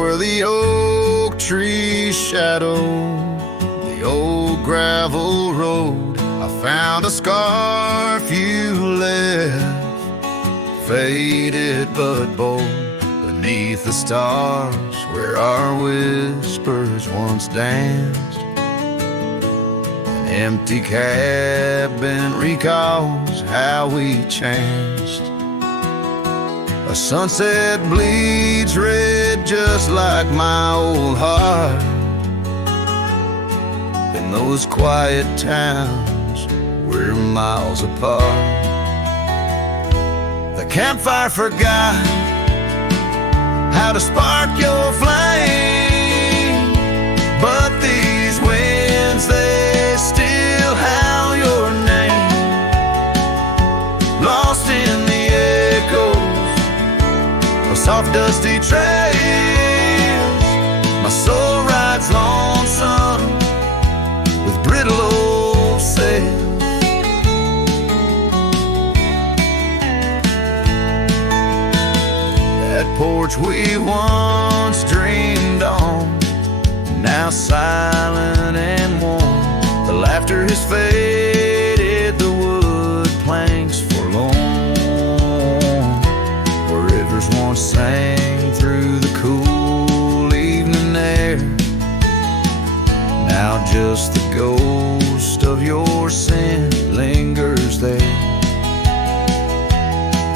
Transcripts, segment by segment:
where the oak trees shadow the old gravel road. I found a scarf you left, faded but bold, beneath the stars where our whispers once danced. An empty cabin recalls how we changed. A sunset bleeds red just like my old heart. In those quiet towns we're miles apart. The campfire forgot how to spark your flame, but these winds, they still howl your name. Lost in the echoes of soft dusty trails, my soul rides lonesome with brittle old sails. That porch we once dreamed on, now silent and warm. The laughter has faded, the wood planks forlorn. Where rivers once sang through the cool evening air, now just the ghost of your sin lingers there.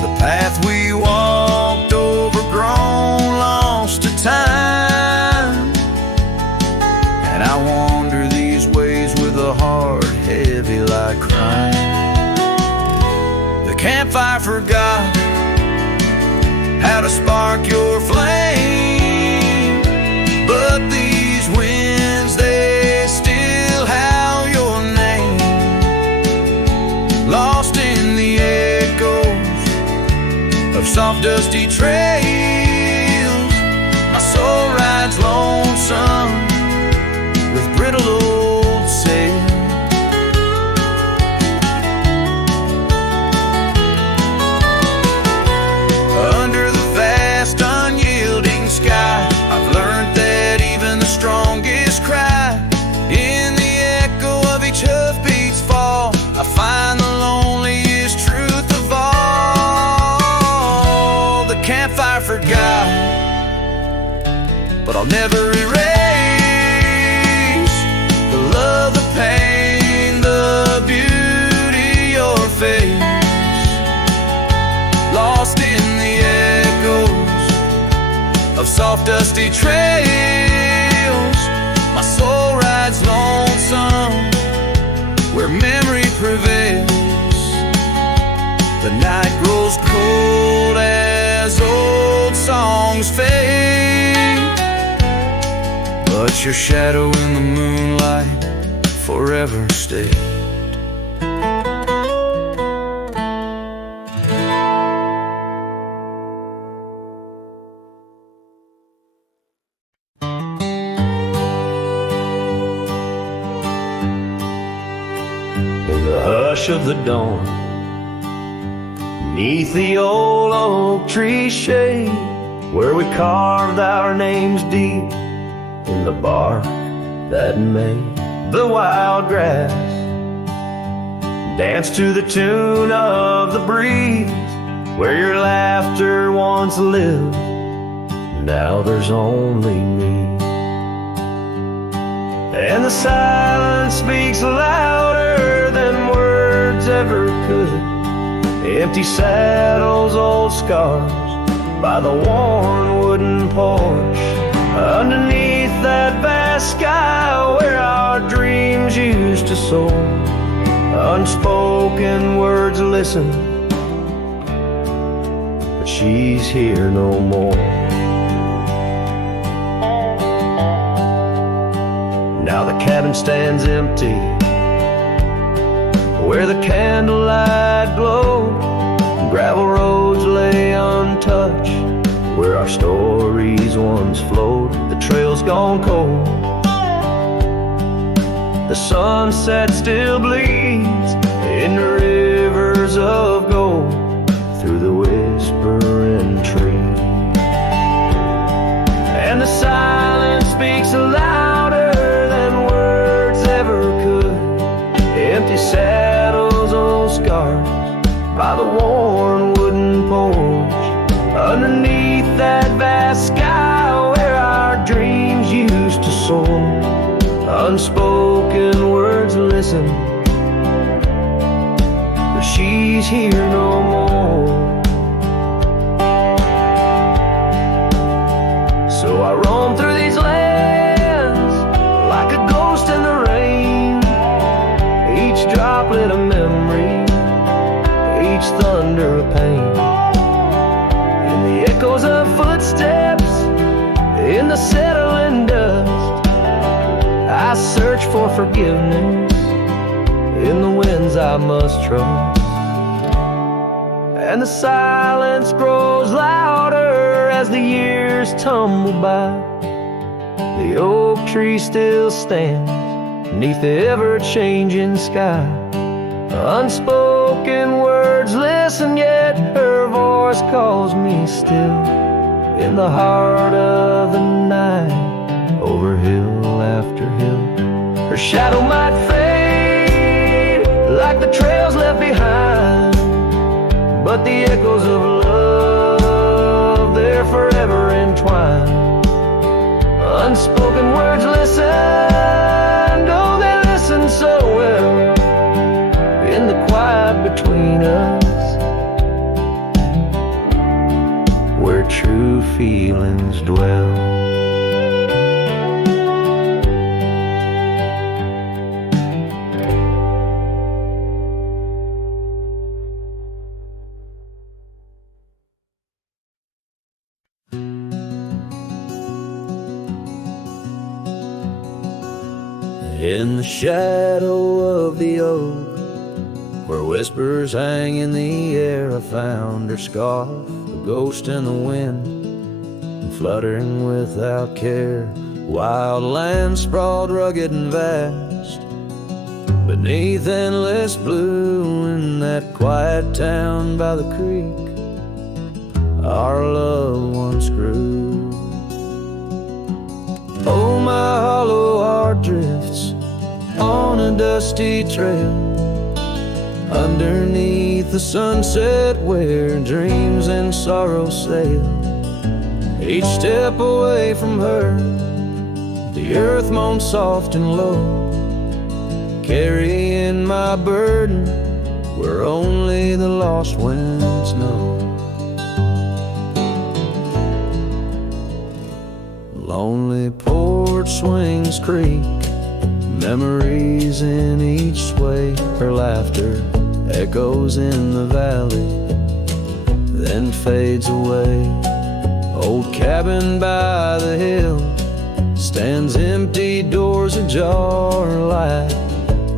The path we walked, overgrown, lost to time, and I wander these ways with a heart heavy like crime. The campfire forgot how to spark your flame, but these winds, they still howl your name. Lost in the echoes of soft dusty trails, my soul rides lonesome with brittle old sails. Under the vast unyielding sky, I've learned that even the strongest cry, in the echo of each hoofbeat's fall, I find the loneliest truth of all. The campfire forgot, but I'll never erase the love, the pain, the beauty, your face. Lost in the echoes of soft dusty trails, my soul rides lonesome where memory prevails. The night grows cold as old songs fade, but your shadow in the moonlight forever stayed. In the hush of the dawn, beneath the old oak tree shade, where we carved our names deep in the bark that made the wild grass dance to the tune of the breeze, where your laughter once lived, now there's only me. And the silence speaks louder than words ever could. Empty saddles, old scars by the worn wooden porch, underneath that vast sky where our dreams used to soar. Unspoken words listen, but she's here no more. Now the cabin stands empty, where the candlelight glowed. Gravel roads lay untouched, where our stories once flowed. The trail's gone cold, the sunset still bleeds in the rivers of gold through the whispering trees. And the speaks louder than words ever could. Empty saddles, old scars by the worn wooden porch. Underneath that vast sky where our dreams used to soar. Unspoken words listen, but she's here no more. So I roam through these lands like a ghost in the rain. Each droplet a memory, each thunder a pain. In the echoes of footsteps, in the settling dust, I search for forgiveness in the winds I must trust. And the silence grows louder as the years tumble by. The oak tree still stands beneath the ever-changing sky. Unspoken words listen, yet her voice calls me still. In the heart of the night, over hill after hill, her shadow might fade like the trails left behind, but the echoes of love, they're forever entwined. Unspoken words listen, oh they listen so well. In the quiet between us, where true feelings dwell. In the shadow of the oak, where whispers hang in the air, I found her scarf, a ghost in the wind, and fluttering without care. Wild land sprawled rugged and vast, beneath endless blue. In that quiet town by the creek, our love once grew. Oh, my hollow heart drifts on a dusty trail, underneath the sunset where dreams and sorrow sail. Each step away from her, the earth moans soft and low, carrying my burden where only the lost winds know. Lonely porch swings creak, memories in each sway. Her laughter echoes in the valley, then fades away. Old cabin by the hill stands empty, doors ajar, like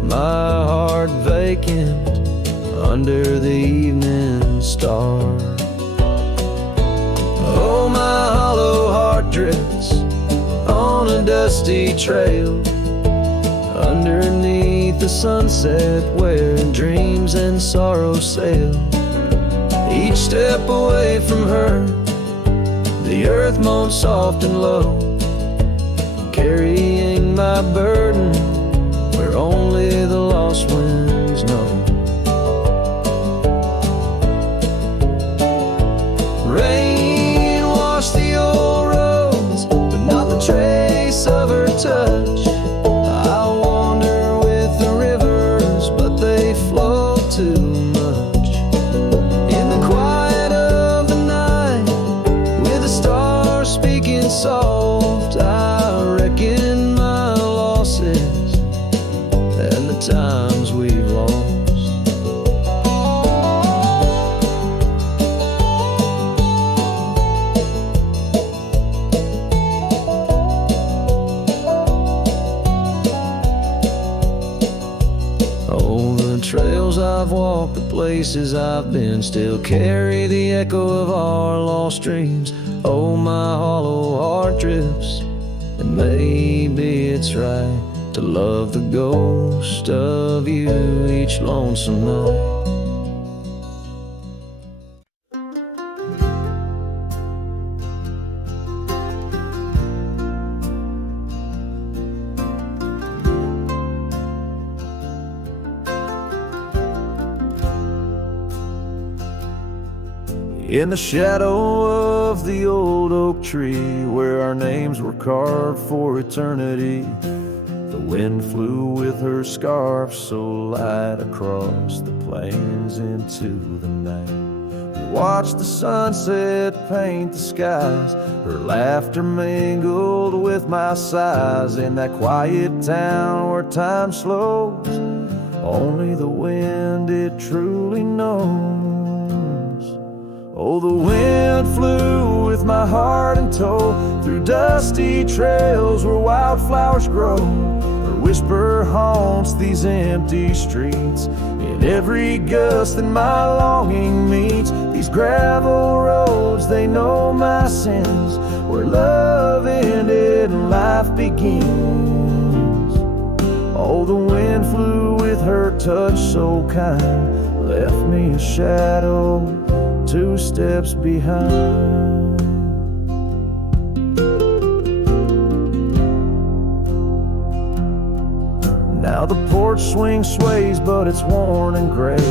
my heart vacant under the evening star. Oh, my hollow heart drifts on a dusty trail, underneath the sunset where dreams and sorrow sail. Each step away from her, the earth moans soft and low, carrying my burden where only the lost winds know. Rain washed the old roads, but not the trace of her touch. I wander with the rivers, but they flow too much. In the quiet of the night, with the stars speaking soft, I reckon my losses and the times we've lost. Trails I've walked, the places I've been, still carry the echo of our lost dreams. Oh, my hollow heart drifts, and maybe it's right to love the ghost of you each lonesome night. In the shadow of the old oak tree, where our names were carved for eternity, the wind flew with her scarf so light across the plains into the night. We watched the sunset paint the skies, her laughter mingled with my sighs. In that quiet town where time slows, only the wind it truly knows. Oh, the wind flew with my heart in tow, through dusty trails where wildflowers grow. Her whisper haunts these empty streets, in every gust that my longing meets. These gravel roads, they know my sins, where love ended and life begins. Oh, the wind flew with her touch so kind, left me a shadow 2 steps behind. Now the porch swing sways, but it's worn and gray,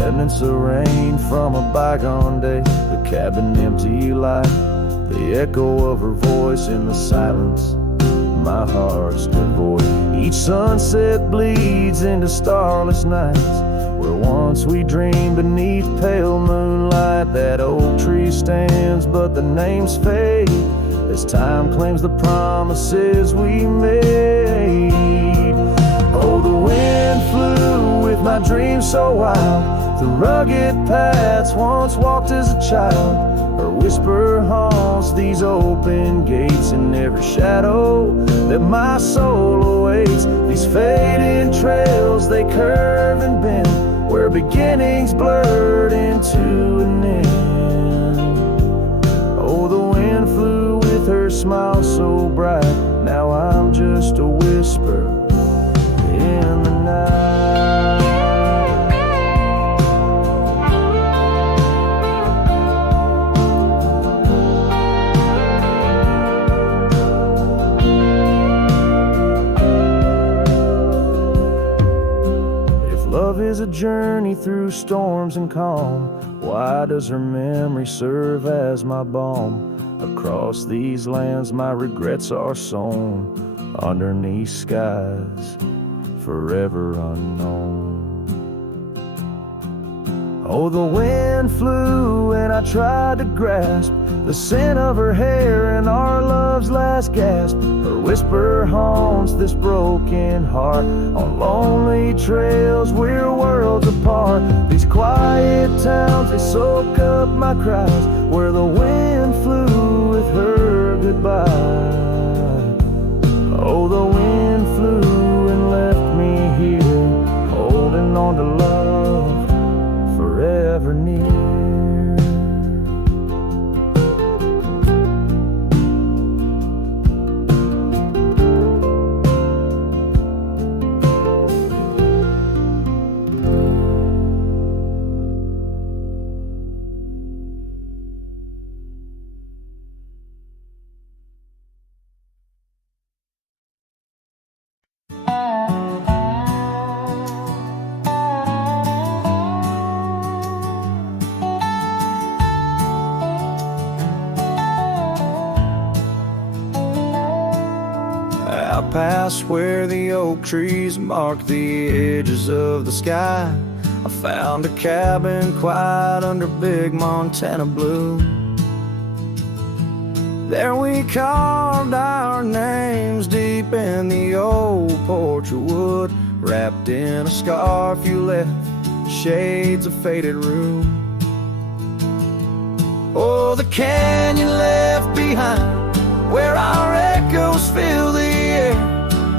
remnants of rain from a bygone day. The cabin empty like the echo of her voice in the silence. My heart's devoid. Each sunset bleeds into starless nights, where once we dreamed beneath pale moonlight. That oak tree stands, but the names fade as time claims the promises we made. Oh, the wind flew with my dreams so wild, the rugged paths once walked as a child. Her whisper haunts these open gates, in every shadow that my soul awaits. These fading trails, they curve and bend, where beginnings blurred into an end. Oh, the wind flew with her smile so bright, now I'm just a whisper in the night. Love is a journey through storms and calm, why does her memory serve as my balm? Across these lands my regrets are sown, underneath skies forever unknown. Oh, the wind flew and I tried to grasp the scent of her hair and our love's last gasp. Her whisper haunts this broken heart, on lonely trails we're worlds apart. These quiet towns, they soak up my cries, where the wind flew with her goodbye. Oh, the wind flew and left me here, holding on to love forever near. Past where the oak trees mark the edges of the sky, I found a cabin quiet under big Montana blue. There we carved our names deep in the old porch of wood, wrapped in a scarf you left, shades of faded rue. Oh, the canyon left behind, where our echoes fill the air.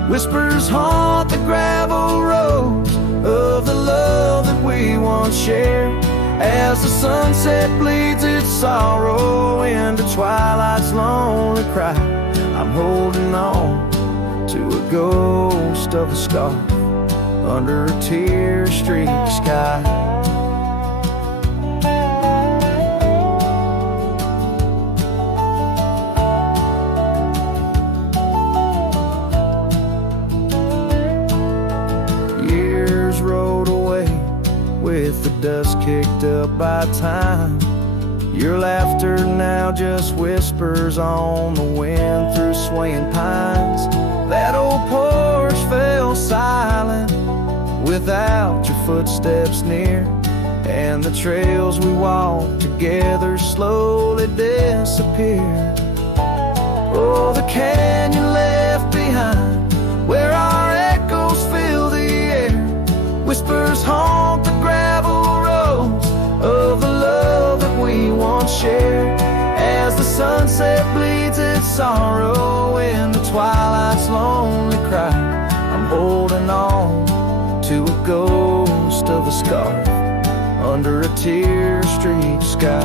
Whispers haunt the gravel roads of the love that we once shared. As the sunset bleeds its sorrow into twilight's lonely cry, I'm holding on to a ghost of a scarf under a tear-streaked sky. With the dust kicked up by time, Your laughter now just whispers on the wind through swaying pines. That old porch fell silent without your footsteps near, and the trails we walked together slowly disappeared. Oh, the canyon left behind, where our echoes fill the air, whispers haunt the gravel roads of the love that we once shared. As the sunset bleeds its sorrow in the twilight's lonely cry, I'm holding on to a ghost of a scarf under a tear-streaked sky.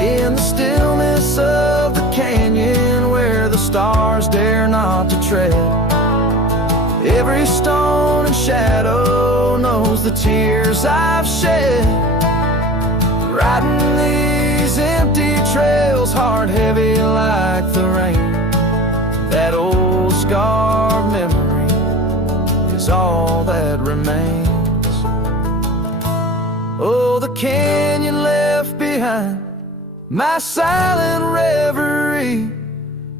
In the stillness of the canyon where the stars dare not to tread, every stone and shadow knows the tears I've shed. Riding these empty trails, heart heavy like the rain, that old scarred memory is all that remains. Oh, the canyon left behind, my silent reverie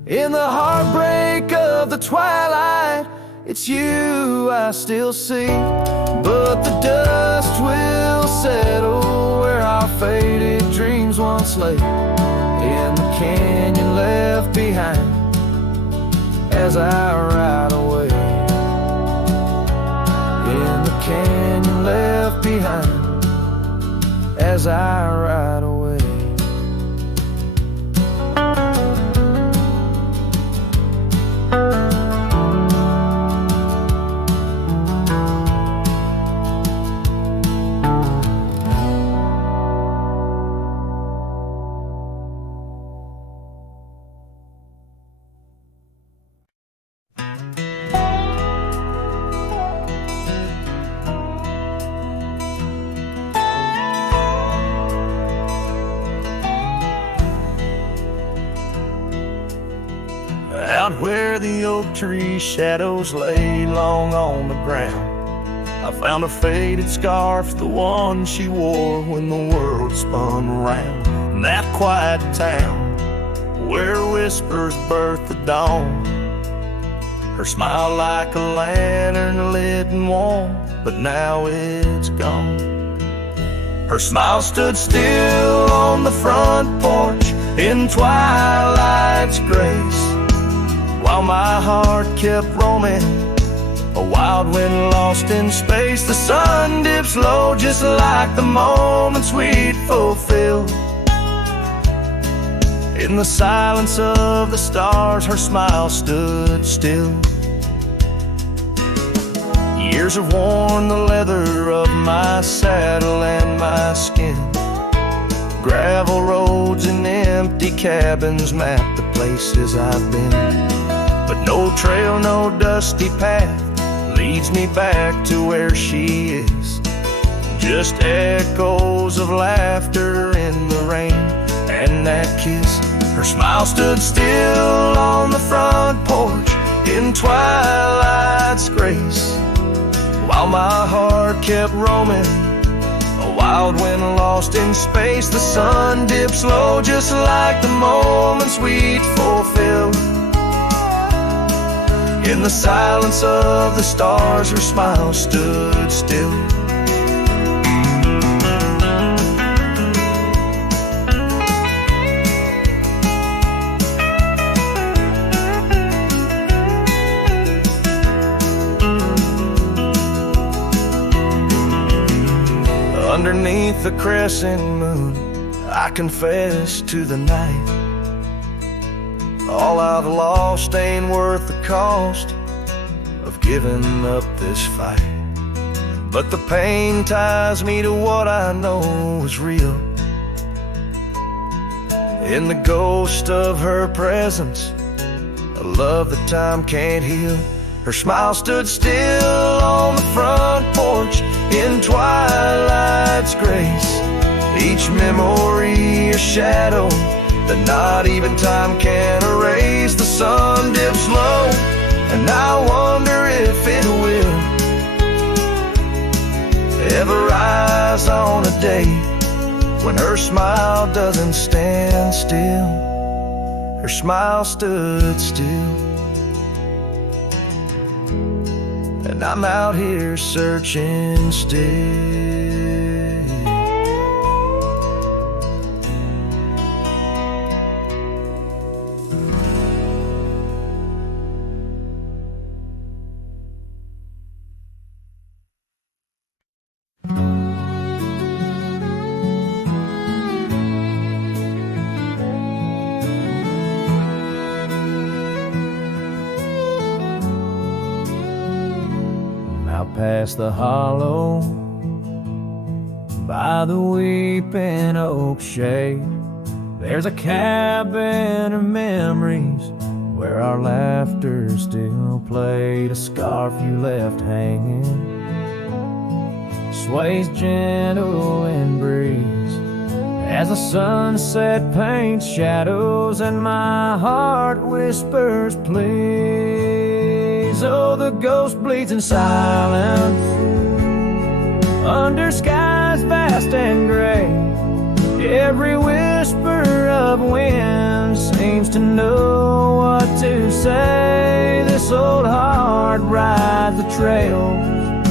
in the heartbreak of the twilight. It's you I still see, but the dust will settle where our faded dreams once lay, in the canyon left behind as I ride away. In the canyon left behind as I ride away. Out where the oak tree shadows lay long on the ground, I found a faded scarf, the one she wore when the world spun around. In that quiet town where whispers birth the dawn, her smile like a lantern lit and warm, but now it's gone. Her smile stood still on the front porch in twilight's grace, while my heart kept roaming, a wild wind lost in space. The sun dips low just like the moments we'd fulfilled. In the silence of the stars, her smile stood still. Years have worn the leather of my saddle and my skin. Gravel roads and empty cabins map the places I've been, but no trail, no dusty path leads me back to where she is. Just echoes of laughter in the rain and that kiss. Her smile stood still on the front porch in twilight's grace, while my heart kept roaming, a wild wind lost in space. The sun dips low just like the moments we'd fulfilled. In the silence of the stars, her smile stood still. Underneath the crescent moon, I confess to the night, all I've lost ain't worth the cost of giving up this fight. But the pain ties me to what I know is real. In the ghost of her presence, a love that time can't heal. Her smile stood still on the front porch in twilight's grace. Each memory a shadow that not even time can erase. The sun dips low And I wonder if it will ever rise on a day when her smile doesn't stand still. Her smile stood still. And I'm out here searching still. Past the hollow, by the weeping oak shade, there's a cabin of memories where our laughter still played. A scarf you left hanging sways gentle in breeze as the sunset paints shadows and my heart whispers please. Oh, the ghost bleeds in silence under skies vast and gray. Every whisper of wind seems to know what to say. This old heart rides the trails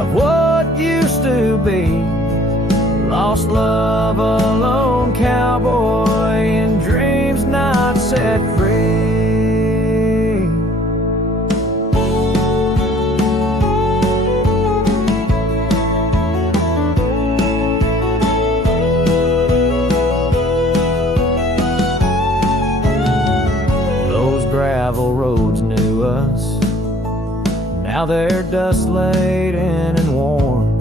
of what used to be. Lost love, a lone cowboy in dreams not set free. Gravel roads knew us, now they're dust laden and worn,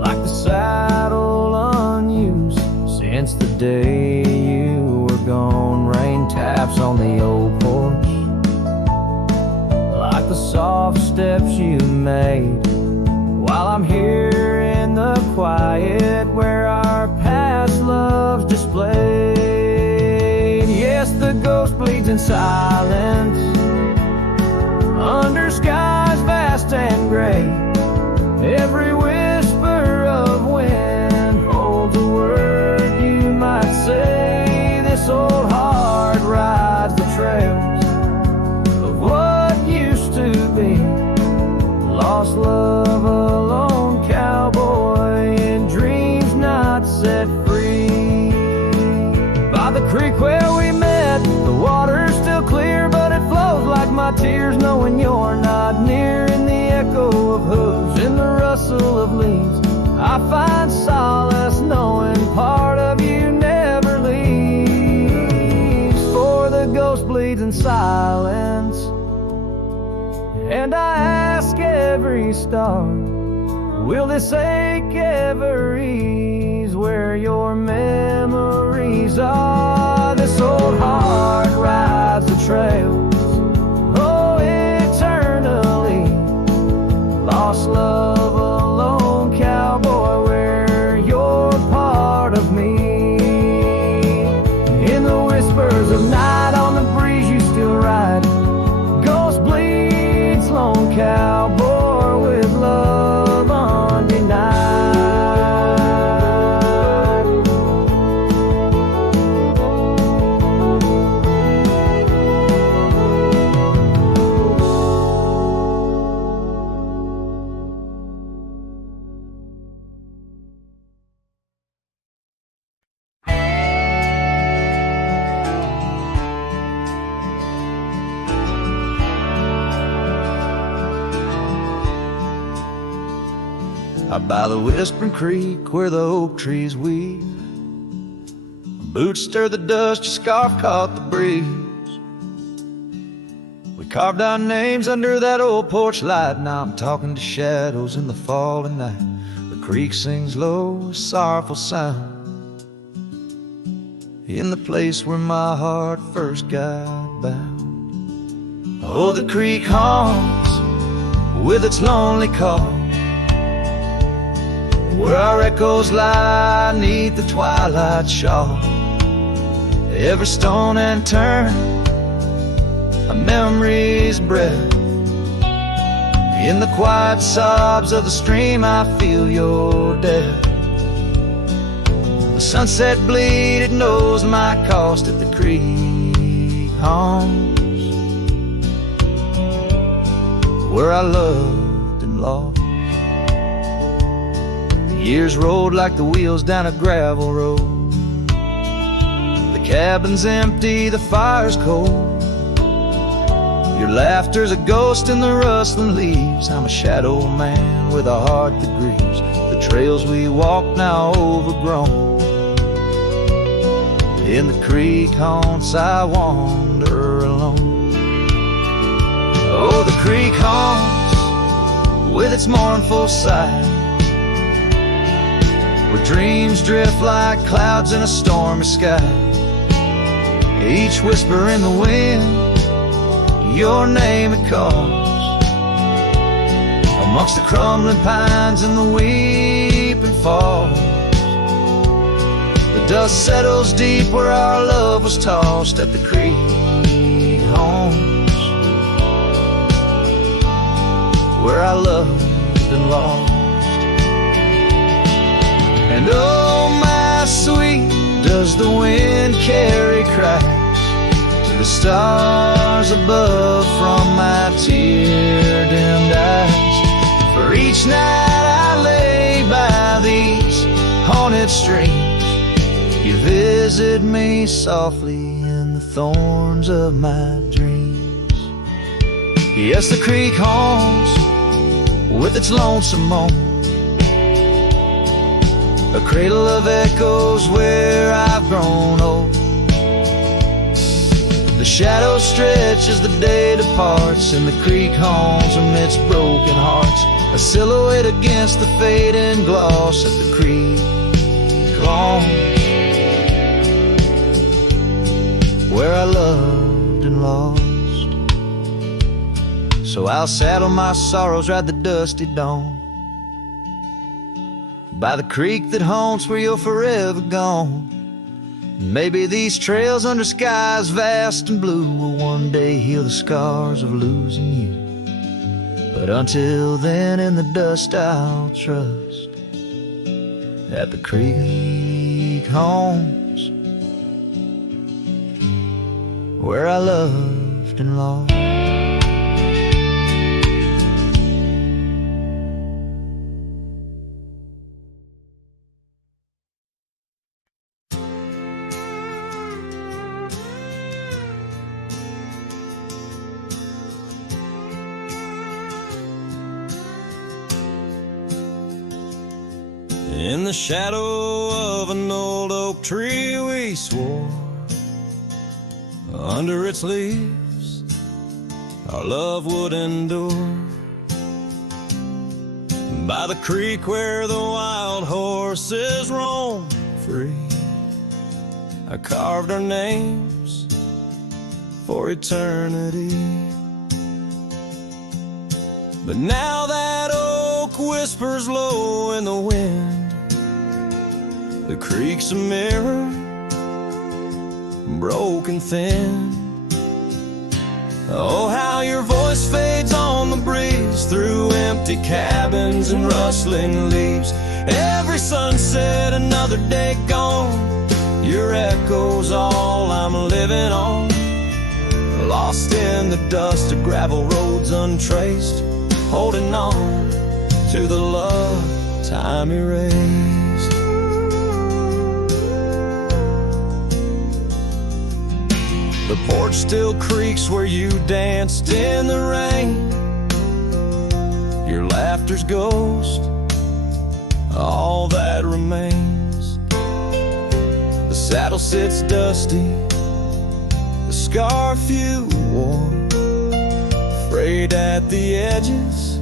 like the saddle unused since the day you were gone. Rain taps on the old porch like the soft steps you made, while I'm here in the quiet where our past loves displayed. Yes, the ghost bleeds in silence under skies vast and gray. Every whisper of wind holds a word you might say. This old heart rides the trails of what used to be. Lost love, a lone cowboy in dreams not set free. By the creek where we met, the water's still clear, but it flows like my tears knowing you're not near. In the echo of hooves, in the rustle of leaves, I find solace knowing part of you never leaves. For the ghost bleeds in silence, and I ask every star, will this ache ever ease where your memories are? This old heart rides the trails, oh, eternally. Lost love, a lone cowboy, where you're part of me. In the whispers of night, on the breeze you still ride. Ghost bleeds, lone cowboy, with love undenied. Out by the whispering creek where the oak trees weave, boots stir the dust, your scarf caught the breeze. We carved our names under that old porch light. Now I'm talking to shadows in the falling night. The creek sings low, a sorrowful sound, in the place where my heart first got bound. Oh, the creek haunts with its lonely call, where our echoes lie 'neath the twilight shawl. Every stone and turn a memory's breath. In the quiet sobs of the stream I feel your death. The sunset bleed, it knows my cost at the creek homes, where I loved and lost. The years rolled like the wheels down a gravel road. The cabin's empty, the fire's cold. Your laughter's a ghost in the rustling leaves. I'm a shadow man with a heart that grieves. The trails we walk now overgrown. In the creek haunts I wander alone. Oh, the creek haunts with its mournful sigh, where dreams drift like clouds in a stormy sky. Each whisper in the wind, your name it calls. Amongst the crumbling pines and the weeping falls, the dust settles deep where our love was tossed at the creek homes, where I loved and lost. And oh, my sweet, does the wind carry cracks to the stars above from my tear-dimmed eyes? For each night I lay by these haunted streams, you visit me softly in the thorns of my dreams. Yes, the creek haunts with its lonesome moan, a cradle of echoes where I've grown old. The shadows stretch as the day departs, and the creek haunts amidst broken hearts, a silhouette against the fading gloss at the creek haunts, where I loved and lost. So I'll saddle my sorrows, ride the dusty dawn by the creek that haunts where you're forever gone. Maybe these trails under skies vast and blue will one day heal the scars of losing you. But until then, in the dust I'll trust at the creek haunts, where I loved and lost. In the shadow of an old oak tree we swore, under its leaves our love would endure. By the creek where the wild horses roam free, I carved our names for eternity. But now that oak whispers low in the wind, the creek's a mirror, broken thin. Oh, how your voice fades on the breeze through empty cabins and rustling leaves. Every sunset, another day gone, your echo's all I'm living on. Lost in the dust of gravel roads untraced, holding on to the love time erased. The porch still creaks where you danced in the rain. Your laughter's ghost, all that remains. The saddle sits dusty, the scarf you wore, frayed at the edges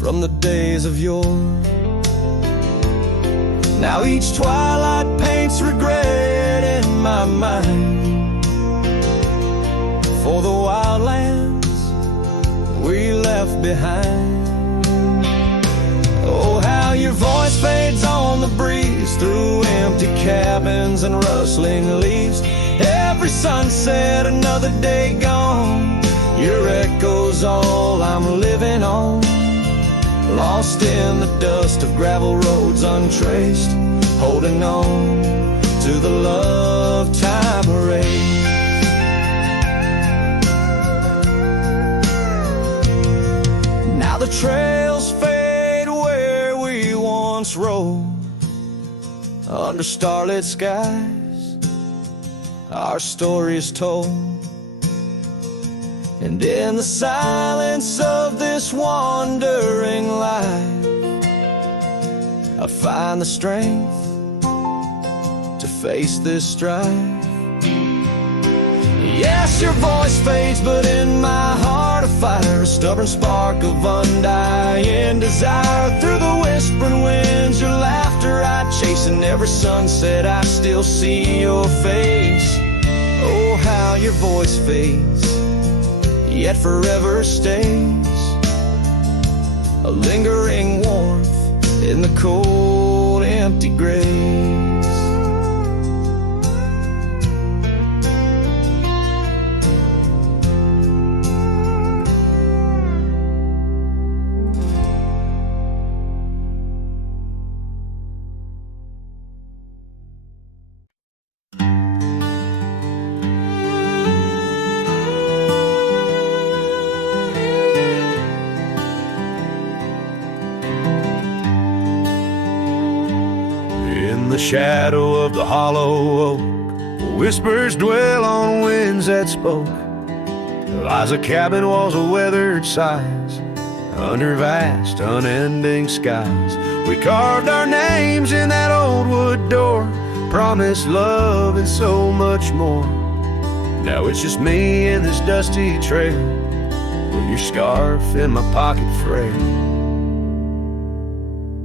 from the days of yore. Now each twilight paints regret in my mind for the wild lands we left behind. Oh, how your voice fades on the breeze through empty cabins and rustling leaves. Every sunset, another day gone. Your echo's all I'm living on. Lost in the dust of gravel roads untraced, holding on to the love time erased. Now the trails fade where we once rode. Under starlit skies, our story is told. And in the silence of this wandering life, I find the strength to face this strife. Yes, your voice fades, but in my heart a fire, a stubborn spark of undying desire. Through the whispering winds, your laughter I chase, and every sunset I still see your face. Oh, how your voice fades, yet forever stays, a lingering warmth in the cold, empty graves. The shadow of the hollow oak, whispers dwell on winds that spoke. Lies a cabin, walls of weathered sighs, under vast, unending skies. We carved our names in that old wood door, promised love and so much more. Now it's just me and this dusty trail, with your scarf in my pocket frail.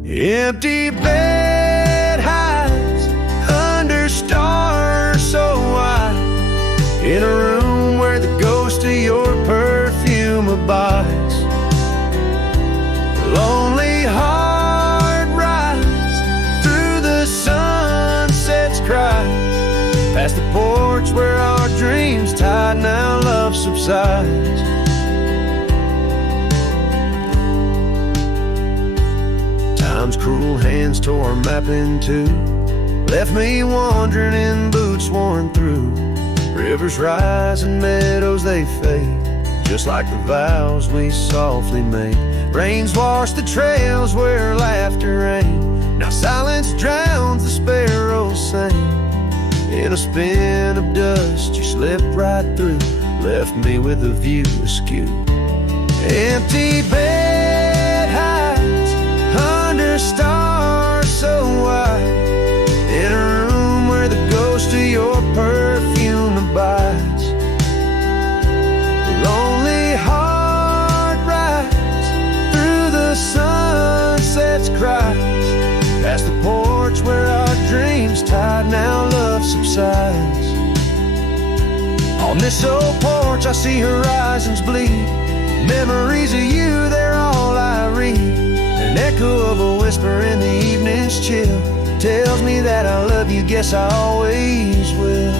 Empty bed hides under stars so wide, in a room where the ghost of your perfume abides. Lonely heart rides through the sunset's cry, past the porch where our dreams tied, now love subsides. Time's cruel hands tore a map in two, left me wandering in boots worn through. Rivers rise and meadows they fade, just like the vows we softly made. Rains wash the trails where laughter rained, now silence drowns the sparrows sing. In a spin of dust you slipped right through, left me with a view askew. Empty bed hides under stars so wide, in a room where the ghost of your perfume abides. Lonely heart rides through the sunset's cries, past the porch where our dreams tied, now love subsides. On this old porch I see horizons bleed, memories of you, they're all I read. An echo of a whisper in the evening's chill tells me that I love you, guess I always will.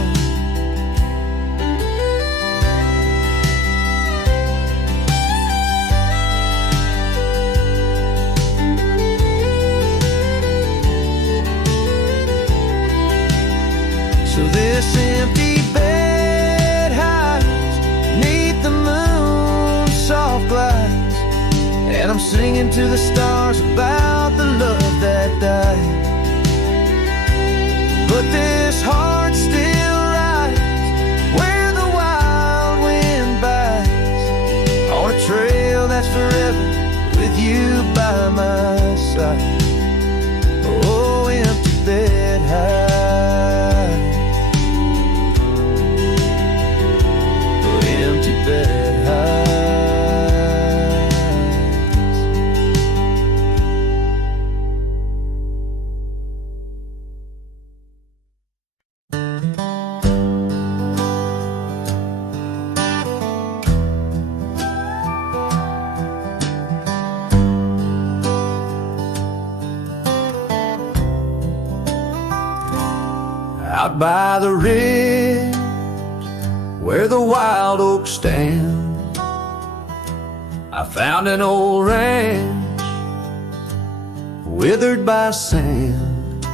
So this empty bed hides neath the moon's soft glass, and I'm singing to the stars about the love that died. But this heart still rides where the wild wind bites, on a trail that's forever with you by my side. Oh, empty bed hides, oh, empty bed hides. Out by the river where the wild oaks stand. I found an old ranch, withered by sand,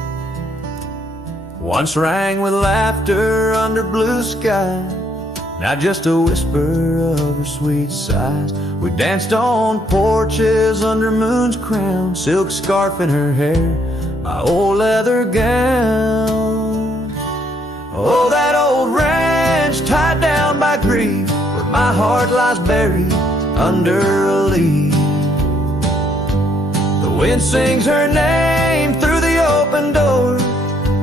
once rang with laughter under blue sky. Now just a whisper of her sweet sighs. We danced on porches under moon's crown, silk scarf in her hair, my old leather gown. Oh, that old ranch tied down by grief, where my heart lies buried under a leaf. The wind sings her name through the open door,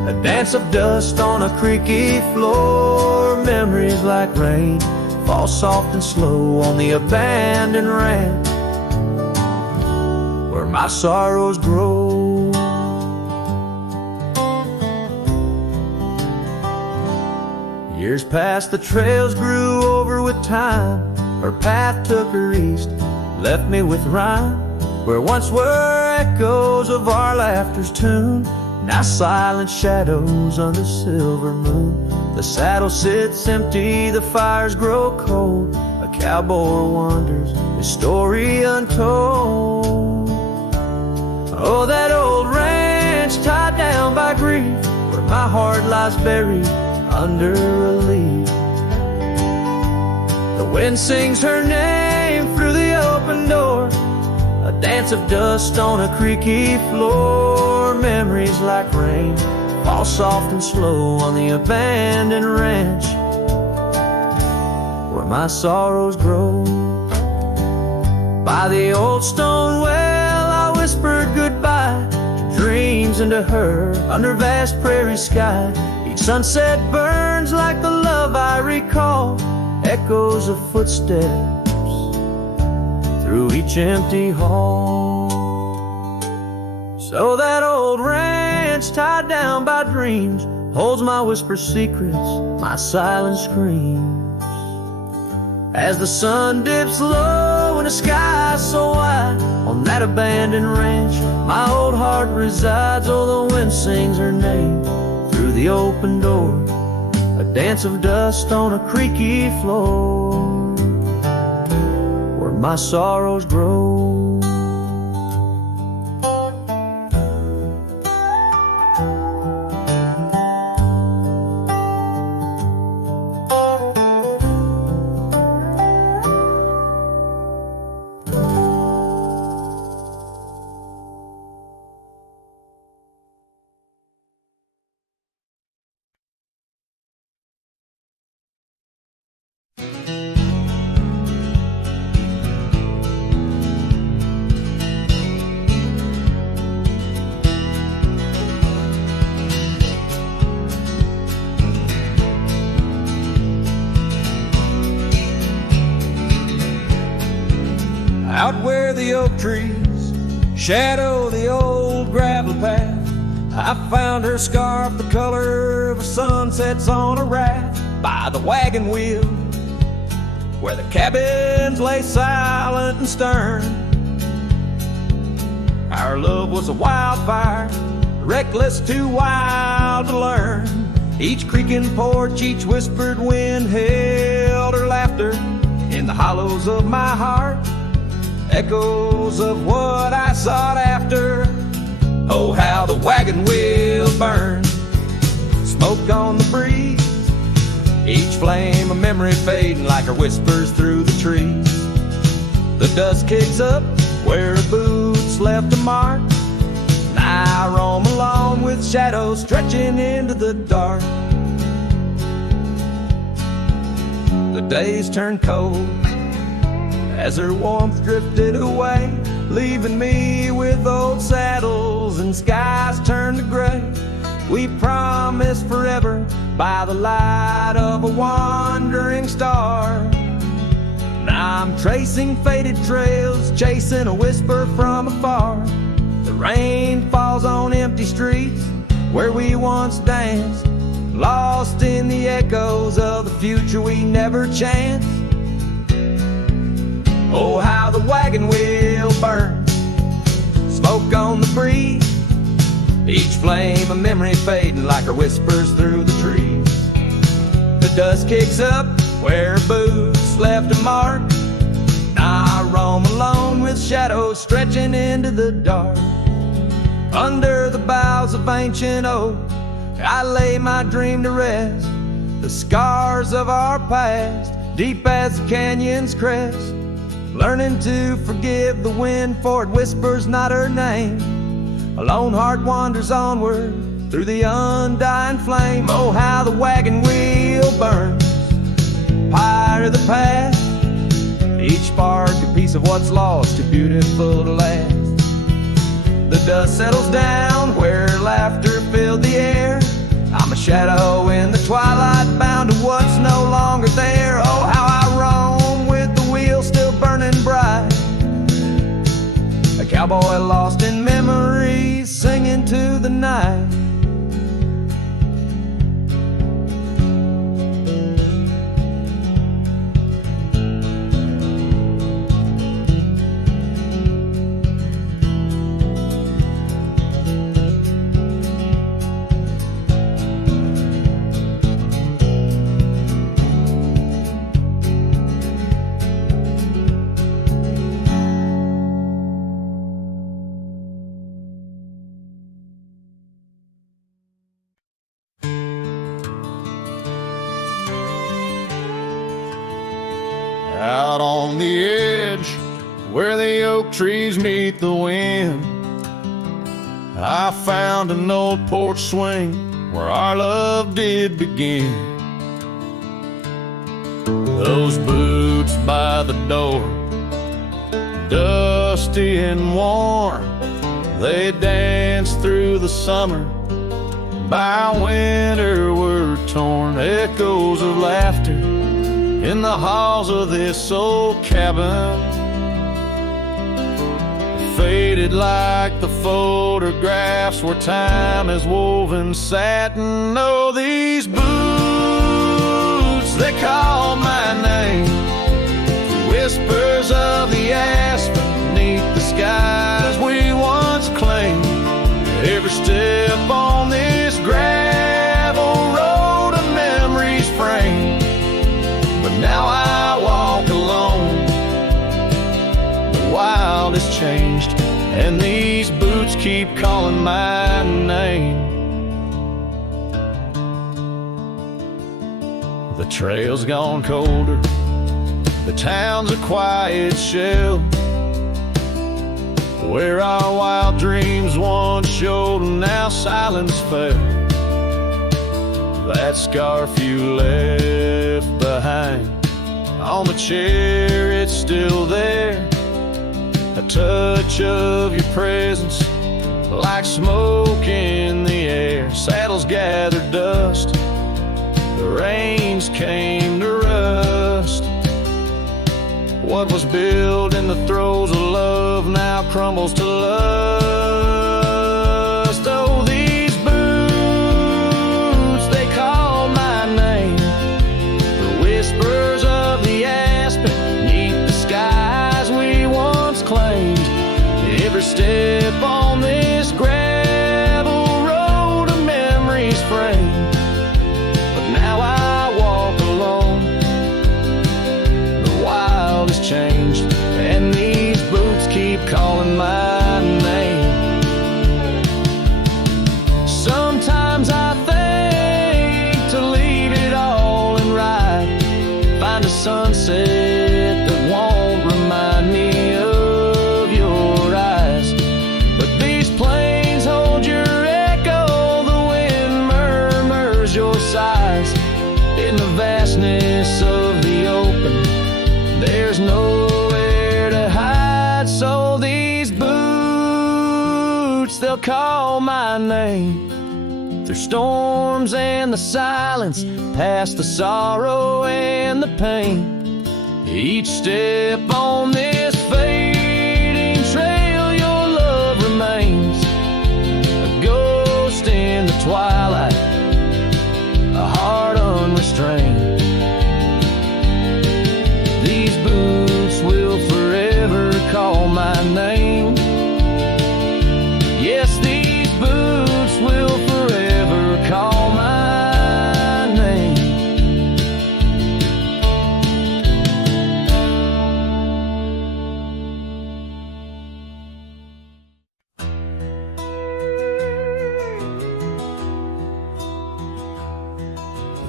a dance of dust on a creaky floor. Memories like rain fall soft and slow on the abandoned ranch, where my sorrows grow. Years passed, the trails grew over with time. Her path took her east, left me with rhyme, where once were echoes of our laughter's tune, now silent shadows under silver moon. The saddle sits empty, the fires grow cold, a cowboy wanders, his story untold. Oh, that old ranch tied down by grief, where my heart lies buried under a leaf. The wind sings her name through the open door, a dance of dust on a creaky floor. Memories like rain fall soft and slow on the abandoned ranch, where my sorrows grow. By the old stone well I whispered goodbye to dreams and to her under vast prairie sky. Each sunset burns like the love I recall, echoes of footsteps through each empty hall. So that old ranch tied down by dreams holds my whispered secrets, my silent screams. As the sun dips low and the sky so wide, on that abandoned ranch my old heart resides. Oh, the wind sings her name through the open door, a dance of dust on a creaky floor, where my sorrows grow. Out where the oak trees shadow the old gravel path, I found her scarf the color of sunsets on a raft. By the wagon wheel, where the cabins lay silent and stern, our love was a wildfire, reckless, too wild to learn. Each creaking porch, each whispered wind held her laughter in the hollows of my heart, echoes of what I sought after. Oh, how the wagon wheel burned, smoke on the breeze, each flame a memory fading like her whispers through the trees. The dust kicks up where her boots left a mark, and I roam along with shadows stretching into the dark. The days turned cold as her warmth drifted away, leaving me with old saddles and skies turned to gray. We promised forever by the light of a wandering star. Now I'm tracing faded trails, chasing a whisper from afar. The rain falls on empty streets where we once danced, lost in the echoes of the future we never chanced. Oh, how the wagon wheel burns, smoke on the breeze, each flame a memory fading like her whispers through the trees. The dust kicks up where boots left a mark. Now I roam alone with shadows stretching into the dark. Under the boughs of ancient oak, I lay my dream to rest. The scars of our past, deep as the canyon's crest. Learning to forgive the wind, for it whispers not her name. A lone heart wanders onward through the undying flame. Oh, how the wagon wheel burns, pyre of the past. Each spark a piece of what's lost, too beautiful to last. The dust settles down where laughter filled the air. I'm a shadow in the twilight, bound to what's no longer there. Oh, how I roam with the wheel still burning bright. A cowboy lost in memories, singing to the night. Out on the edge, where the oak trees meet the wind, I found an old porch swing where our love did begin. Those boots by the door, dusty and warm, they danced through the summer, by winter were torn. Echoes of laughter in the halls of this old cabin, faded like the photographs where time has woven satin. Oh, these boots, they call my name. Whispers of the aspen beneath the skies we once claimed. Every step on this gravel road a memory's framed. But now I walk alone. The wild has changed, and these boots keep calling my name. The trail's gone colder, the town's a quiet shell, where our wild dreams once showed and now silence fell. That scarf you left behind on the chair, it's still there. A touch of your presence like smoke in the air. Saddles gathered dust, the reins came to rust. What was built in the throes of love now crumbles to lust. Oh, these boots, they call my name. The whispers of the aspen beneath the skies we once claimed. Every step on this gravel road a memory's framed. But now I walk alone. The wild has changed, and these boots keep calling my name. Sometimes I think to leave it all and ride, find a sunset that won't remind me of your eyes. But these plains hold your echo, the wind murmurs your sighs. In the vastness of the open, there's nowhere to hide. So these boots, they'll call my name. Through storms and the silence, past the sorrow and the pain. Each step on this fading trail, your love remains. A ghost in the twilight, a heart unrestrained. These boots will forever call my name. Yes, these boots will forever call my name.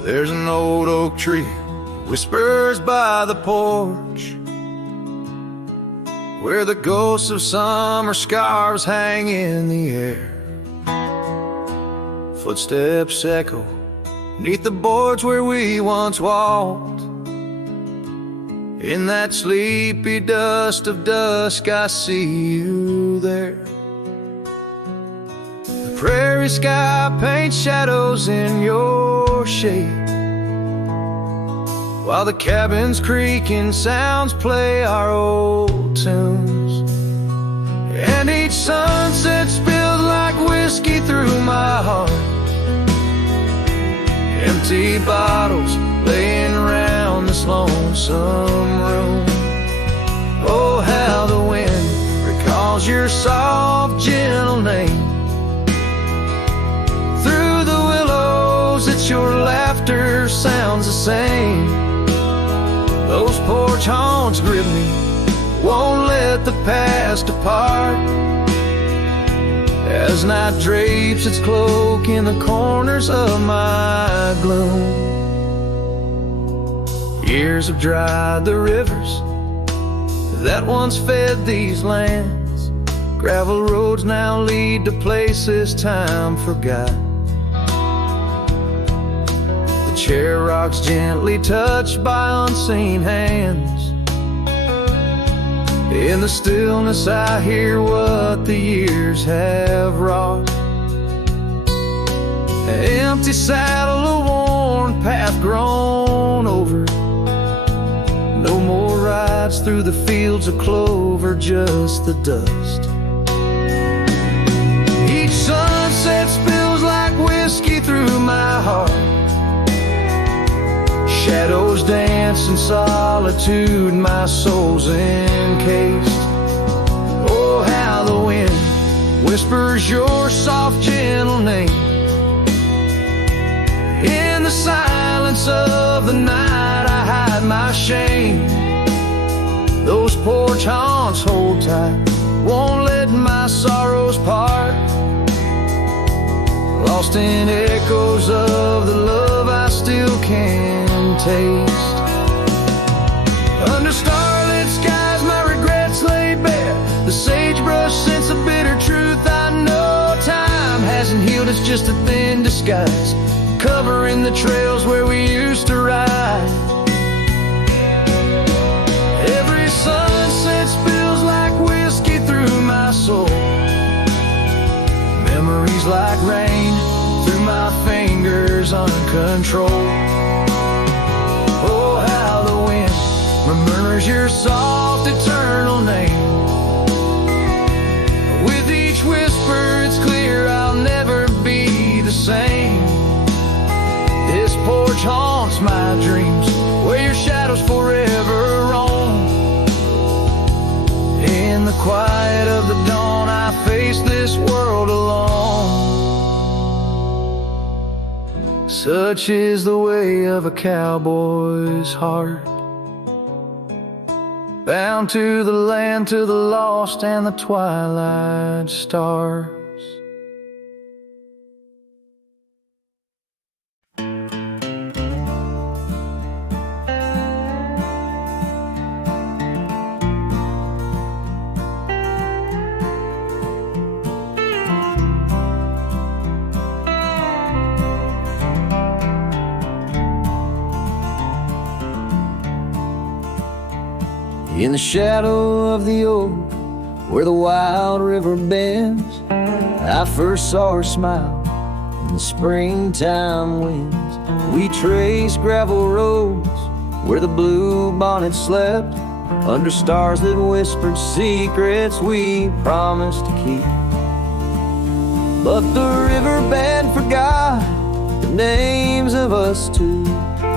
There's an old oak tree, whispers by the porch, where the ghosts of summer scarves hang in the air. Footsteps echo neath the boards where we once walked. In that sleepy dust of dusk, I see you there. The prairie sky paints shadows in your shade, while the cabin's creaking sounds play our old tunes. And each sunset spills like whiskey through my heart. Empty bottles laying around this lonesome room. Oh, how the wind recalls your soft, gentle name. Through the willows, it's your laughter sounds the same. Those porch haunts grip me, won't let the past depart. As night drapes its cloak in the corners of my gloom. Years have dried the rivers that once fed these lands. Gravel roads now lead to places time forgot. The chair rocks gently touched by unseen hands. In the stillness I hear what the years have wrought. An empty saddle, a worn path grown over. No more rides through the fields of clover, just the dust. Each sunset spills like whiskey through my heart. Shadows dance in solitude, my soul's encased. Oh, how the wind whispers your soft, gentle name. In the silence of the night, I hide my shame. Those porch haunts hold tight, won't let my sorrows part. Lost in echoes of the love I still can taste. Under starlit skies, my regrets lay bare. The sagebrush scents a bitter truth I know. Time hasn't healed, it's just a thin disguise, covering the trails where we used to ride. Every sunset spills like whiskey through my soul. Memories like rain through my fingers uncontrolled. Oh, how the wind remembers your soft, eternal name. With each whisper, it's clear I'll never be the same. This porch haunts my dreams, where your shadows forever roam. In the quiet of the dawn, I face this world alone. Such is the way of a cowboy's heart, bound to the land, to the lost and the twilight stars. In the shadow of the oak, where the wild river bends, I first saw her smile in the springtime winds. We traced gravel roads where the blue bonnet slept, under stars that whispered secrets we promised to keep. But the riverbed forgot the names of us two.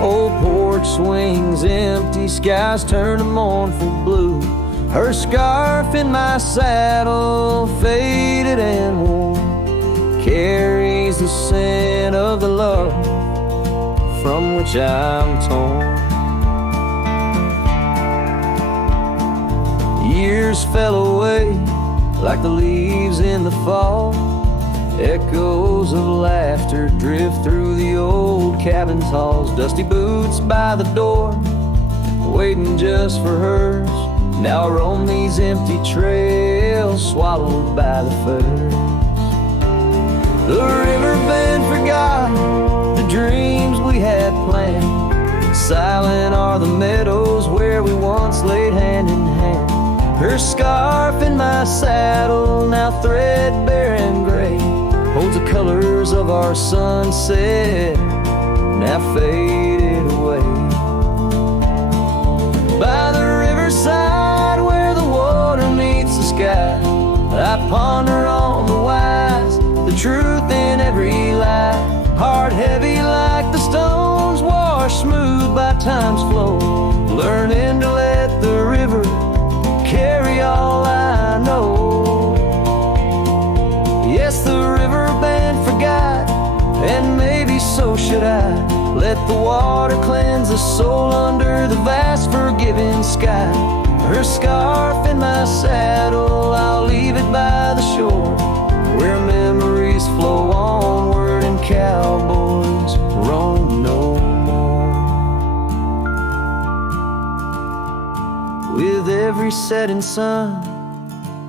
Old porch swings, empty skies turn to mournful blue. Her scarf in my saddle, faded and worn, carries the scent of the love from which I'm torn. Years fell away like the leaves in the fall, Echoes of laughter drift through the old cabin's halls. Dusty boots by the door, waiting just for hers. Now I roam these empty trails, swallowed by the furs. The river bend forgot the dreams we had planned. Silent are the meadows where we once laid hand in hand. Her scarf in my saddle, now threadbare and gray, holds the colors of our sunset, now faded away. By the riverside where the water meets the sky, I ponder on the wise, the truth in every lie. Heart heavy like the stones, washed smooth by time's flow, learning to let the river carry all I know. Yes, the river band forgot, and maybe so should I. Let the water cleanse the soul under the vast forgiving sky. Her scarf in my saddle, I'll leave it by the shore, where memories flow onward and cowboys roam no more. With every setting sun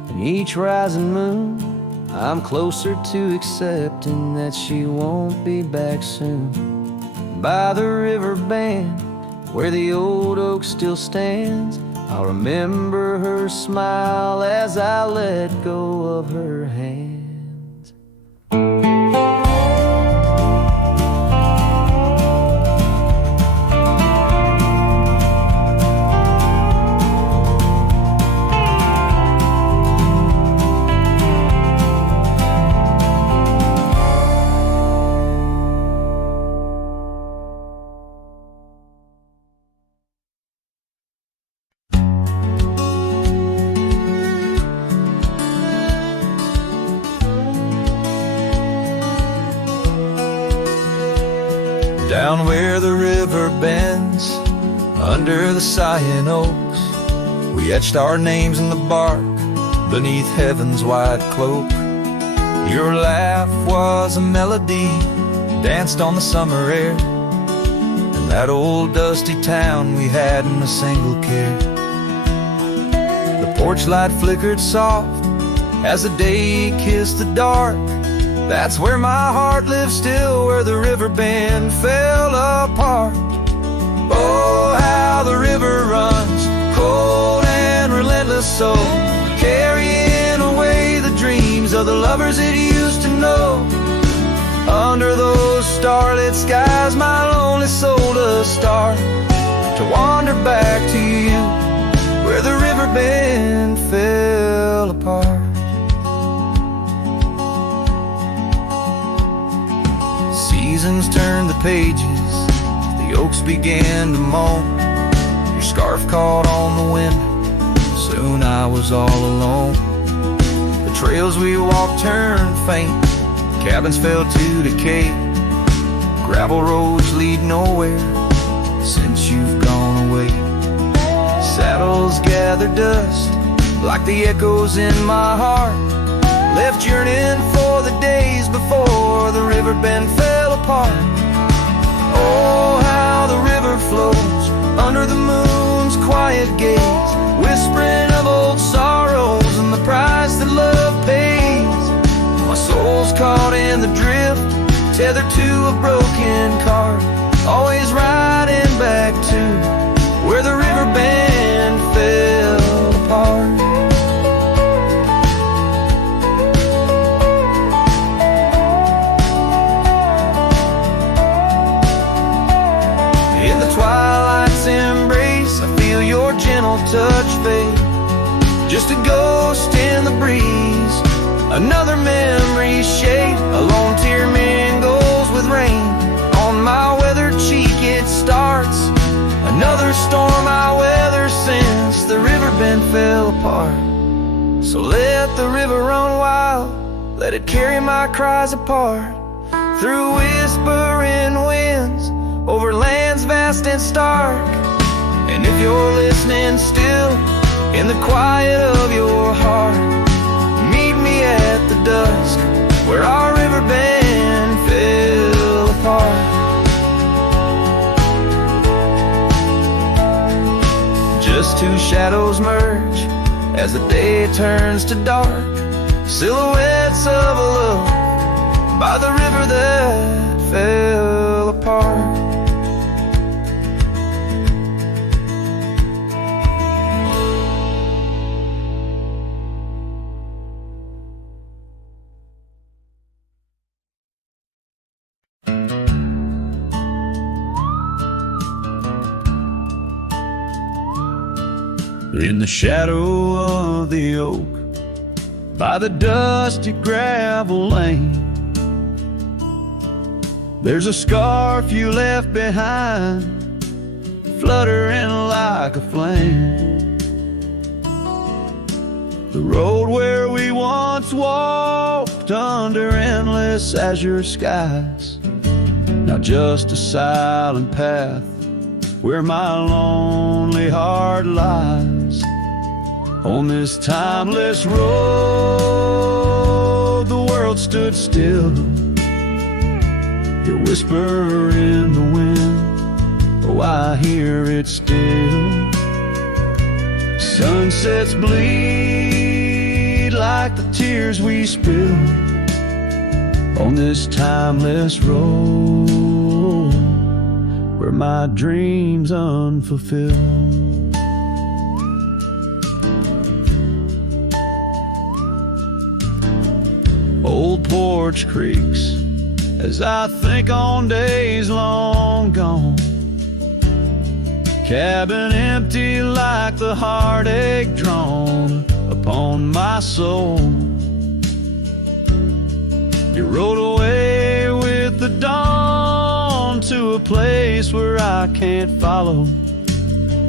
and each rising moon, I'm closer to accepting that she won't be back soon. By the river bend, where the old oak still stands, I'll remember her smile as I let go of her hands. Down where the river bends, under the sighing oaks, we etched our names in the bark, beneath heaven's wide cloak. Your laugh was a melody, danced on the summer air, in that old dusty town we hadn't a single care. The porch light flickered soft as the day kissed the dark. That's where my heart lives still, where the river bend fell apart. Oh, how the river runs, cold and relentless so, carrying away the dreams of the lovers it used to know. Under those starlit skies my lonely soul does start to wander back to you, where the river bend fell apart. Seasons turned the pages, the oaks began to moan. Your scarf caught on the wind, soon I was all alone. The trails we walked turned faint, cabins fell to decay. Gravel roads lead nowhere since you've gone away. Saddles gather dust like the echoes in my heart, left yearning for the days before the river bend fell apart. Oh, how the river flows under the moon's quiet gaze, whispering of old sorrows and the price that love pays. My soul's caught in the drift, tethered to a broken cart, always riding back to where the river bend fell apart. Twilight's embrace, I feel your gentle touch fade, just a ghost in the breeze, another memory shade. A lone tear mingles with rain on my weathered cheek, it starts another storm I weather since the river bend fell apart. So let the river run wild, let it carry my cries apart, through whispering winds, over lands vast and stark. And if you're listening still, in the quiet of your heart, meet me at the dusk, where our river bend fell apart. Just two shadows merge as the day turns to dark, silhouettes of a love by the river that fell apart. In the shadow of the oak, by the dusty gravel lane, there's a scarf you left behind, fluttering like a flame. The road where we once walked under endless azure skies, now just a silent path where my lonely heart lies. On this timeless road, the world stood still, your whisper in the wind, oh, I hear it still. Sunsets bleed like the tears we spill on this timeless road, where my dreams unfulfilled. Old porch creaks as I think on days long gone, cabin empty like the heartache drawn upon my soul. You rode away with the dawn to a place where I can't follow,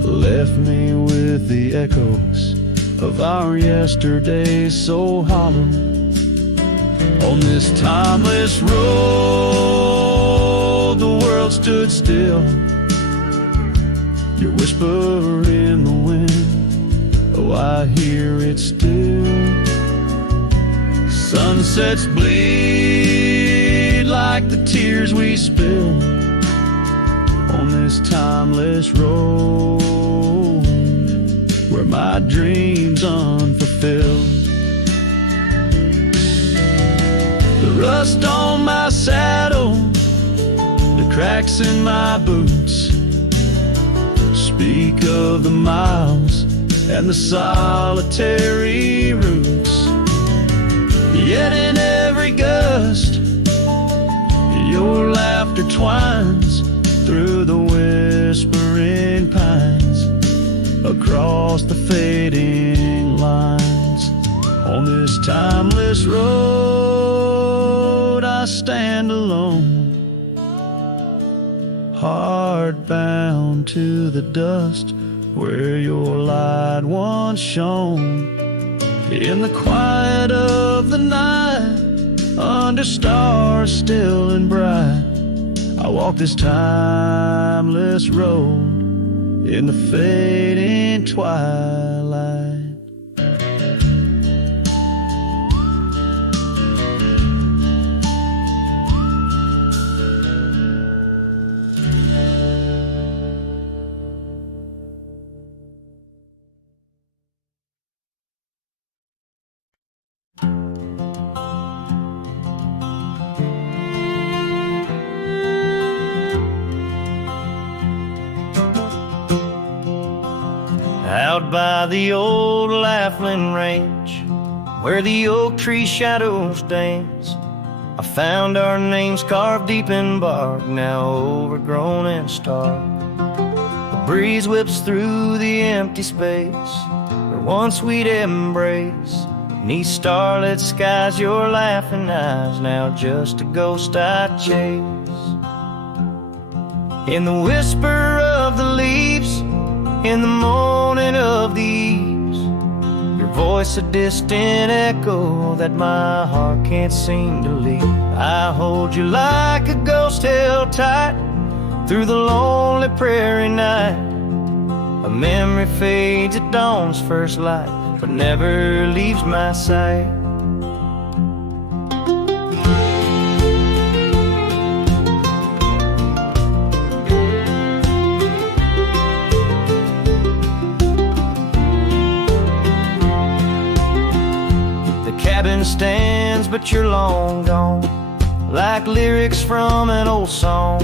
left me with the echoes of our yesterdays so hollow. On this timeless road, the world stood still, your whisper in the wind, oh, I hear it still. Sunsets bleed like the tears we spill on this timeless road, where my dreams unfulfilled. The rust on my saddle, the cracks in my boots, speak of the miles and the solitary routes. Yet in every gust, your laughter twines through the whispering pines, across the fading lines. On this timeless road, I stand alone, heart bound to the dust where your light once shone. In the quiet of the night, under stars still and bright, I walk this timeless road in the fading twilight. Out by the old Laughlin Range, where the oak tree shadows dance, I found our names carved deep in bark, now overgrown and stark. A breeze whips through the empty space where once we'd embrace. Beneath starlit skies, your laughing eyes, now just a ghost I chase. In the whisper of the leaves, in the moaning of the eaves, your voice a distant echo that my heart can't seem to leave. I hold you like a ghost held tight through the lonely prairie night. A memory fades at dawn's first light, but never leaves my sight. stands, but you're long gone, like lyrics from an old song.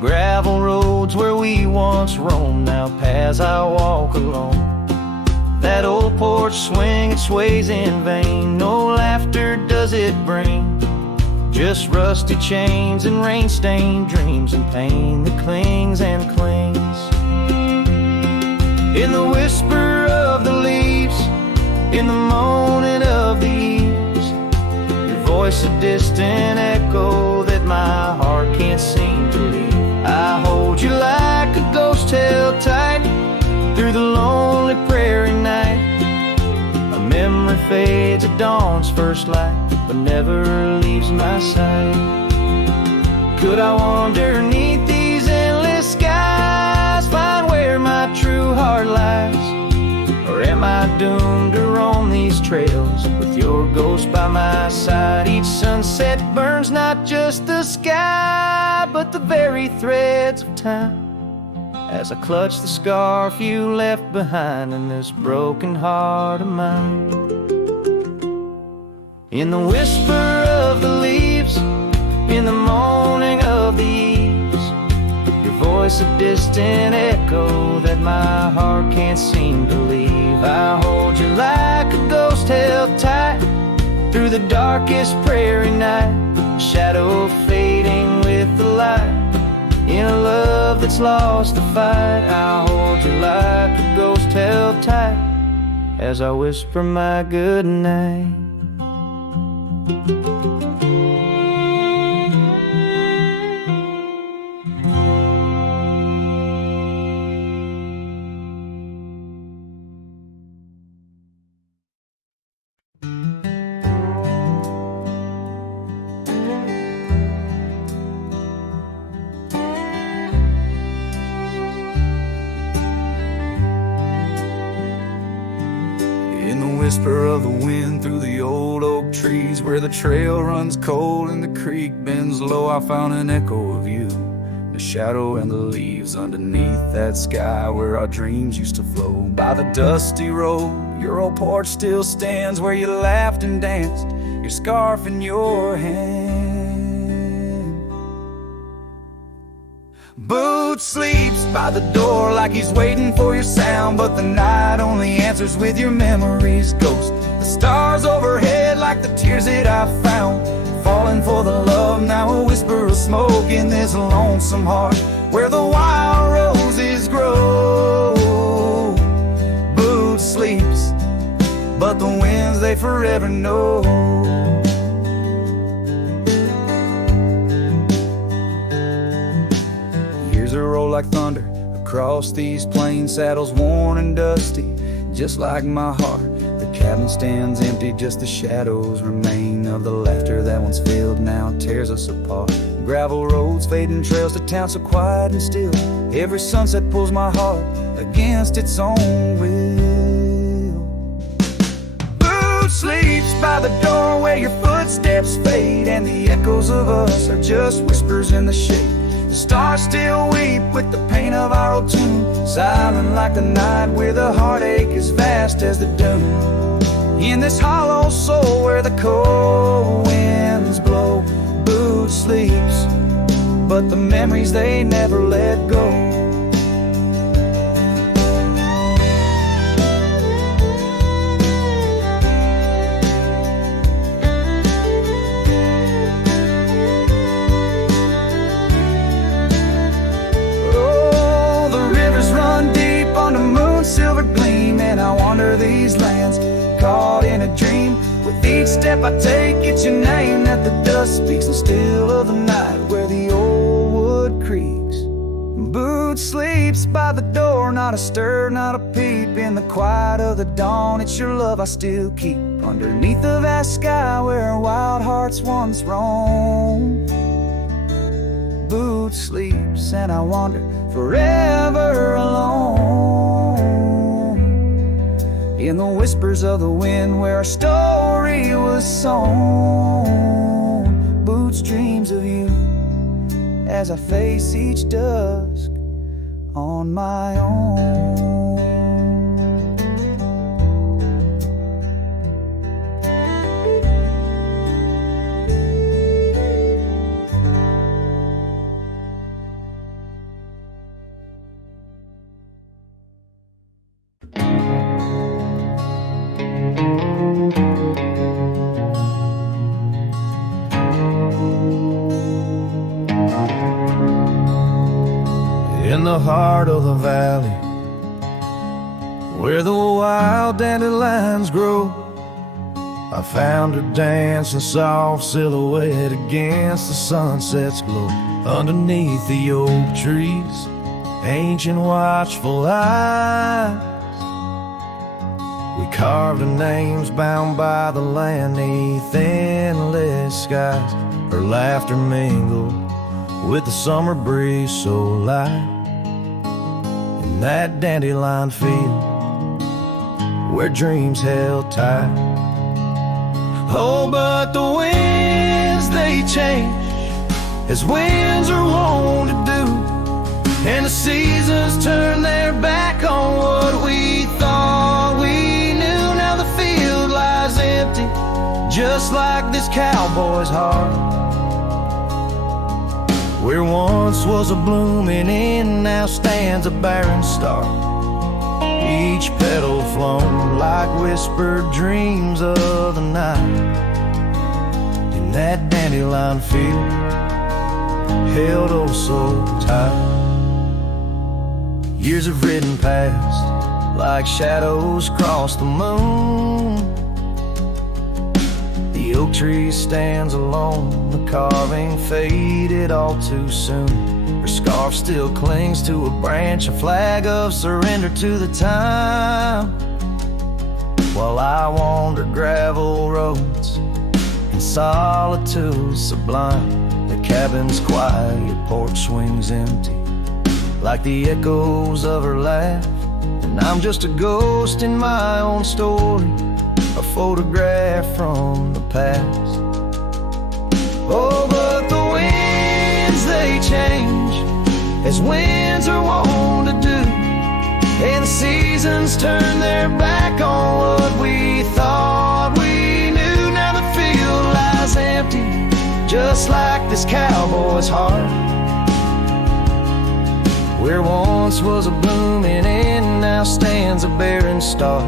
Gravel roads where we once roamed, now paths I walk alone. That old porch swing, it sways in vain, no laughter does it bring, just rusty chains and rain-stained dreams and pain that clings and clings. In the whisper of the leaves, in the moaning of the eaves, your voice a distant echo that my heart can't seem to leave. I hold you like a ghost held tight through the lonely prairie night. A memory fades at dawn's first light, but never leaves my sight. Could I wander neath these endless skies, find where my true heart lies? Or am I doomed to roam these trails with your ghost by my side? Each sunset burns not just the sky, but the very threads of time, as I clutch the scarf you left behind in this broken heart of mine. In the whisper of the leaves, in the moaning of the eaves, your voice a distant echo that my heart can't seem to leave. I hold you like a ghost held tight through the darkest prairie night, shadow fading with the light, in a love that's lost the fight. I hold you like a ghost held tight as I whisper my good night. Whisper of the wind through the old oak trees, where the trail runs cold and the creek bends low, I found an echo of you, the shadow and the leaves underneath that sky where our dreams used to flow. By the dusty road, your old porch still stands, where you laughed and danced, your scarf in your hand. Boot sleeps by the door like he's waiting for your sound, but the night only answers with your memory's ghost. The stars overhead like the tears that I found, falling for the love, now a whisper of smoke in this lonesome heart where the wild roses grow. Boot sleeps, but the winds they forever know. Roll like thunder across these plains, saddles worn and dusty, just like my heart. The cabin stands empty, just the shadows remain of the laughter that once filled, now tears us apart. Gravel roads, fading trails to town so quiet and still, every sunset pulls my heart against its own will. Boot sleeps by the door where your footsteps fade, and the echoes of us are just whispers in the shade. The stars still weep with the pain of our old tune, silent like the night where the heartache is vast as the dune. In this hollow soul where the cold winds blow, Boot sleeps, but the memories they never let go. Silver gleam, and I wander these lands, caught in a dream. With each step I take, it's your name that the dust speaks, and still of the night where the old wood creaks. Boot sleeps by the door, not a stir, not a peep. In the quiet of the dawn, it's your love I still keep, underneath the vast sky where wild hearts once roamed. Boot sleeps, and I wander forever alone, in the whispers of the wind where our story was sown. Boots dreams of you as I face each dusk on my own. in the heart of the valley, where the wild dandelions grow, I found her dancing soft silhouette against the sunset's glow. Underneath the oak trees, ancient watchful eyes, we carved her names bound by the land neath endless skies. Her laughter mingled with the summer breeze so light in that dandelion field where dreams held tight. Oh, but the winds, they change as winds are wont to do, and the seasons turn their back on what we thought we knew. Now the field lies empty, just like this cowboy's heart. Where once was a blooming inn, now stands a barren star, each petal flown like whispered dreams of the night. In that dandelion field, held oh so tight. Years have ridden past like shadows cross the moon. The oak tree stands alone, the carving faded all too soon. Her scarf still clings to a branch, a flag of surrender to the time. While I wander gravel roads in solitude sublime, the cabin's quiet, porch swings empty like the echoes of her laugh. And I'm just a ghost in my own story, a photograph from the past. Oh, but the winds, they change as winds are wont to do, and the seasons turn their back on what we thought we knew. Now the field lies empty, just like this cowboy's heart. Where once was a blooming inn, now stands a barren star,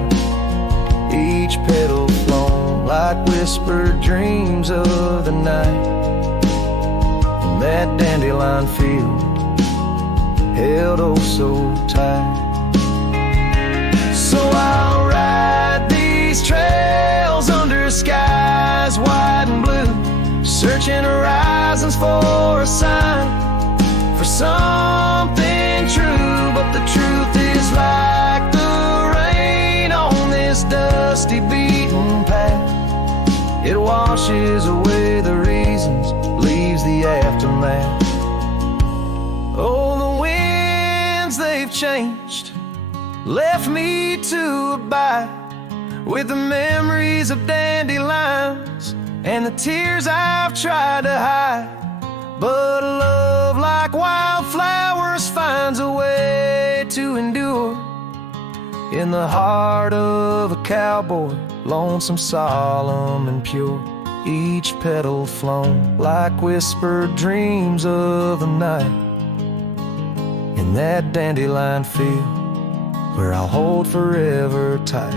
each petal flown like whispered dreams of the night. In that dandelion field, held oh so tight. So I'll ride these trails under skies wide and blue, searching horizons for a sign, for something true. But the truth is like the rain on this dusty beaten path, it washes away the reasons, leaves the aftermath. Oh, the winds, they've changed, left me to abide with the memories of dandelions and the tears I've tried to hide. But a love like wildflowers finds a way to endure in the heart of a cowboy, lonesome, solemn, and pure. Each petal flown like whispered dreams of the night. In that dandelion field, where I'll hold forever tight.